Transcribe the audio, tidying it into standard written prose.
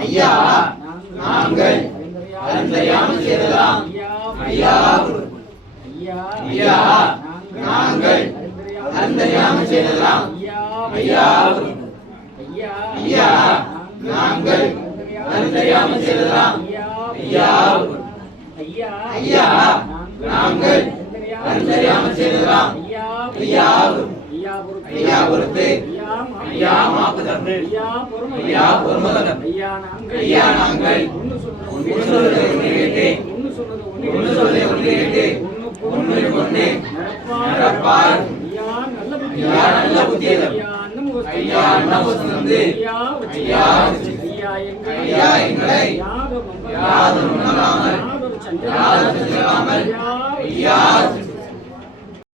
ஐயா நாங்கள் அறிந்தறியாமல் செய்ததாம். ஐயா ஐயா நாங்கள் அறிந்தறியாமல் செய்ததாம். ஐயா ஐயா நாங்கள் அறிந்தறியாமல் செய்ததாம். ஐயா ஐயா நாங்கள் அறிந்தறியாமல் செய்ததாம். ஐயா ஐயா பொறுத்து ஐயா மாப்பு தந்து ஐயா பொறுமை தந்து ஐயா நாங்கள் ஒன்று சொல்வதை ஒன்று கேட்டு ஒன்று சொல்வதை ஒன்று கேட்டு ஒன்று கொண்டு நடப்பார். ஐயா நல்ல புத்தியதம் ஐயா அன்னமும் தந்து ஐயா ஐயா எங்களை யாரும் உணராமல் யாரும் ஐயா